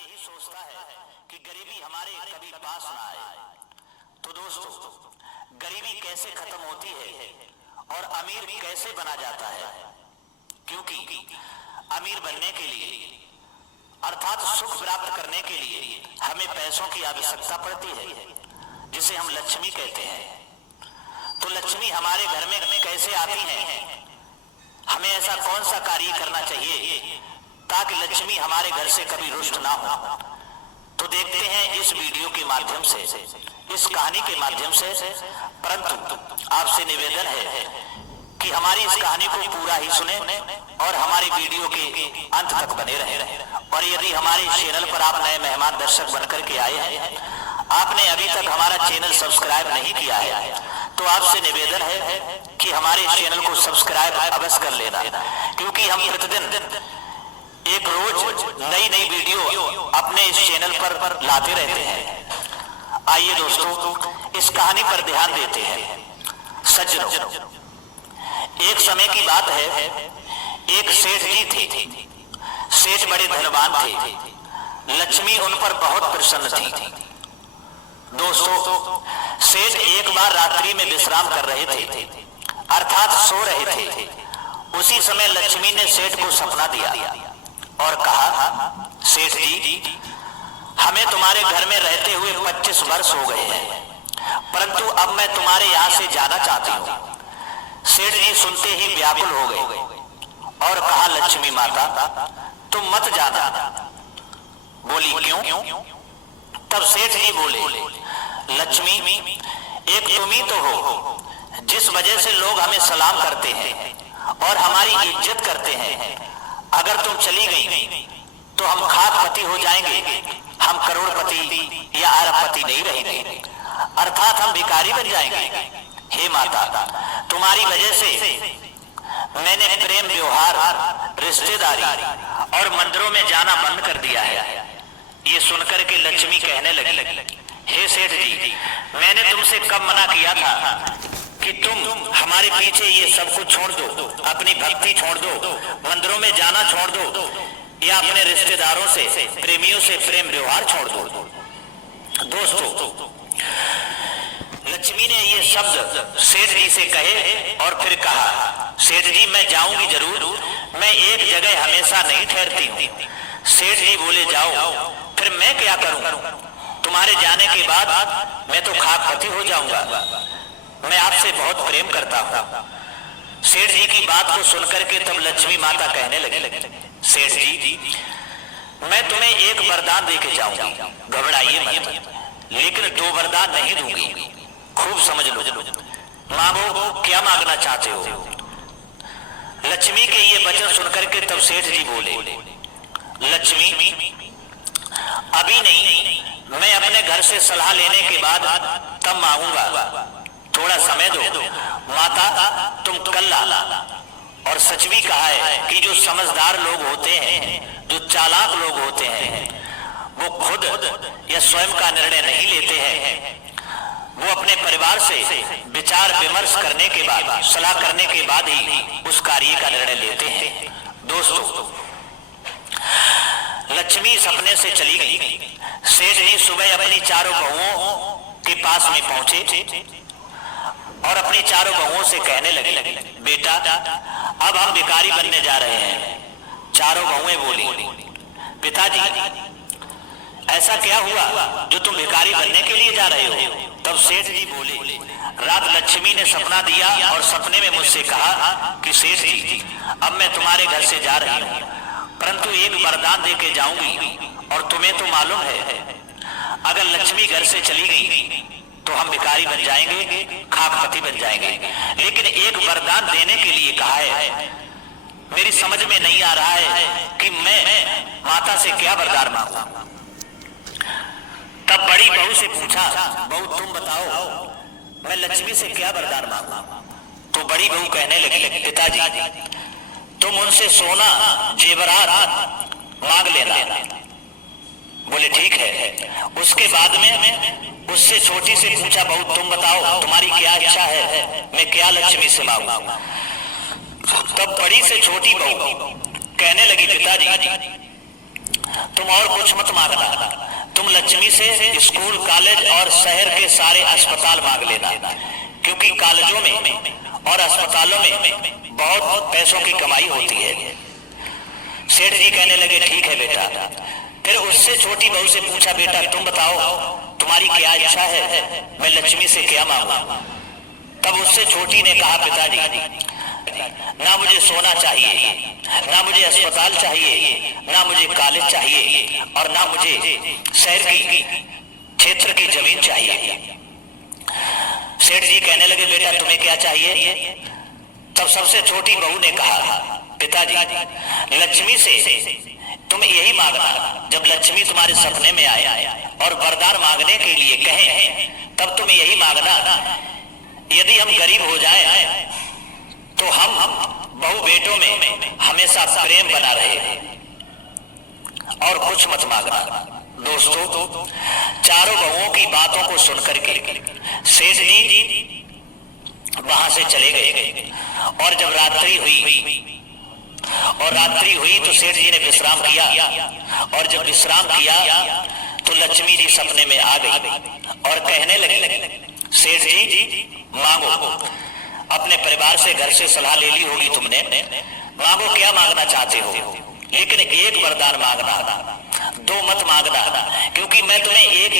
यही सोचता है कि गरीबी हमारे कभी पास ना आए। तो दोस्तों, गरीबी कैसे खत्म होती है और अमीर कैसे बना जाता है? क्योंकि अमीर बनने के लिए अर्थात सुख प्राप्त करने के लिए हमें पैसों की आवश्यकता पड़ती है, जिसे हम लक्ष्मी कहते हैं। तो लक्ष्मी हमारे घर में कैसे आती हैं? हमें ऐसा कौन सा कार्य करना चाहिए ताकि लक्ष्मी हमारे घर से कभी रुष्ट ना हो? तो देखते हैं इस वीडियो के माध्यम से, इस कहानी के माध्यम से। परंतु आपसे निवेदन है कि हमारी इस कहानी को पूरा ही सुने और हमारी वीडियो के अंत तक बने रहे। और यदि हमारे चैनल पर आप नए मेहमान दर्शक बनकर के आए हैं, आपने अभी तक हमारा चैनल सब्सक्राइब नहीं किया है, तो आपसे निवेदन है कि हमारे चैनल को सब्सक्राइब अवश्य कर लेना, क्योंकि हम प्रतिदिन एक रोज नई नई वीडियो अपने इस चैनल पर लाते रहते हैं। आइए दोस्तों, इस कहानी पर ध्यान देते हैं। सज्जनों, एक समय की बात है, एक सेठ जी थे। सेठ बड़े धनवान थे। लक्ष्मी उन पर बहुत प्रसन्न थी। दोस्तों, सेठ एक बार रात्रि में विश्राम कर रहे थे, अर्थात सो रहे थे। उसी समय लक्ष्मी ने सेठ को सपना दिया और कहा, सेठ जी, हमें तुम्हारे घर में रहते हुए 25 वर्ष हो गए हैं, परंतु अब मैं तुम्हारे यहाँ से जाना चाहती हूँ। सेठ जी सुनते ही व्याकुल हो गए और कहा, लक्ष्मी माता, तुम मत जाना। बोली, क्यों? तब सेठ जी बोले, लक्ष्मी, एक तुम ही तो हो जिस वजह से लोग हमें सलाम करते हैं और हमारी इज्जत करते हैं। अगर तुम चली गई तो हम खाकपति हो जाएंगे, हम करोड़पति या अरबपति नहीं रहेंगे, अर्थात हम भिखारी बन जाएंगे। हे माता, तुम्हारी वजह से मैंने प्रेम व्यवहार, रिश्तेदारी और मंदिरों में जाना बंद कर दिया है। ये सुनकर के लक्ष्मी कहने लगी, हे सेठ जी, मैंने तुमसे कब मना किया था कि तुम हमारे पीछे ये सब कुछ छोड़ दो, अपनी भक्ति छोड़ दो, मंदिरों में जाना छोड़ दो, या अपने रिश्तेदारों से, प्रेमियों से प्रेम व्यवहार छोड़ दो। दोस्तों, लक्ष्मी ने ये शब्द सेठ जी से कहे और फिर कहा, सेठ जी, मैं जाऊंगी जरूर, मैं एक जगह हमेशा नहीं ठहरती हूँ। सेठ जी बोले, जाओ, फिर मैं क्या करूं? तुम्हारे जाने के बाद मैं तो खाकपति हो जाऊंगा। मैं आपसे बहुत प्रेम करता हूँ। सेठ जी की बात को सुनकर के तब लक्ष्मी माता कहने लगी, सेठ जी, मैं तुम्हें एक वरदान दे के जाऊंगी, घबराइए मत, लेकिन 2 वरदान नहीं दूंगी। खूब समझ लो, मांगो, क्या मांगना चाहते हो? लक्ष्मी के ये वचन सुनकर के तब सेठ जी बोले, लक्ष्मी, अभी नहीं, मैं अपने घर से सलाह लेने के बाद तब मांगूंगा, थोड़ा समय दो। माता, तुम कल ला। और सच भी कहा है कि जो समझदार लोग होते हैं, जो चालाक लोग होते हैं, वो खुद या स्वयं का निर्णय नहीं लेते हैं, वो अपने परिवार से विचार विमर्श करने के बाद, सलाह करने के बाद ही उस कार्य का निर्णय लेते हैं। दोस्तों, लक्ष्मी सपने से चली गई। सेठ जी सुबह अपनी चारों बहुओं के पास में पहुंचे और अपनी चारों बहुओं से कहने लगे, बेटा, अब हम भिखारी बनने जा रहे हैं। चारों बहुएं बोली, पिताजी, ऐसा क्या हुआ जो तुम भिखारी बनने के लिए जा रहे हो? तब सेठ जी बोले, रात लक्ष्मी ने सपना दिया और सपने में मुझसे कहा कि सेठ जी, अब मैं तुम्हारे घर से जा रही हूँ, परंतु एक वरदान दे के जाऊंगी। और तुम्हें तो मालूम है, अगर लक्ष्मी घर से चली गई तो हम भिखारी बन जाएंगे, खाकपति बन जाएंगे, लेकिन एक वरदान देने के लिए कहा है। मेरी समझ में नहीं आ रहा है कि मैं माता से क्या वरदान मांगूं। तब बड़ी बहू से पूछा, बहू तुम बताओ, मैं लक्ष्मी से क्या वरदान मांगूं? तो बड़ी बहू कहने लगी, पिताजी, तुम उनसे सोना, जेवरात मांग लेना। बोले, ठीक है। उसके बाद में उससे छोटी से पूछा, बहू तुम बताओ, तुम्हारी क्या इच्छा है, मैं क्या लक्ष्मी से मांगूं? तब बड़ी से छोटी बहू कहने लगी, पिताजी, तुम और कुछ मत मांगना, तुम लक्ष्मी से स्कूल, कॉलेज और शहर के सारे अस्पताल मांग लेना, क्योंकि कॉलेजों में और अस्पतालों में बहुत पैसों की कमाई होती है। सेठ जी कहने लगे ठीक है बेटा। फिर उससे छोटी बहू से पूछा, बेटा तुम बताओ तुम्हारी क्या इच्छा है, मैं लक्ष्मी से क्या मांगू? तब उससे छोटी ने कहा, पिताजी ना मुझे सोना चाहिए, ना मुझे अस्पताल चाहिए, ना मुझे कॉलेज चाहिए और ना मुझे शहर की क्षेत्र की जमीन चाहिए। सेठ जी कहने लगे, बेटा तुम्हें क्या चाहिए? तब सबसे छोटी बहू ने कहा, पिताजी लक्ष्मी से तुम यही मांगना, जब लक्ष्मी तुम्हारे सपने में आए और वरदान मांगने के लिए कहें तब तुम यही मांगना, यदि हम गरीब हो जाएं तो हम बहु बेटों में हमेशा प्रेम बना रहे, और कुछ मत मांगना। दोस्तों, चारों बहुओं की बातों को सुनकर के सेठ जी वहां से चले गए, और जब रात्रि हुई तो सेठ जी ने विश्राम किया, और जब विश्राम किया तो लक्ष्मी जी सपने में आ गई और कहने लगी, सेठ जी मांगो। अपने परिवार से, घर से सलाह ले ली होगी तुमने, मांगो क्या मांगना चाहते हो, लेकिन एक वरदान मांगना, दो मत मांगना, क्योंकि मैं तुम्हें एक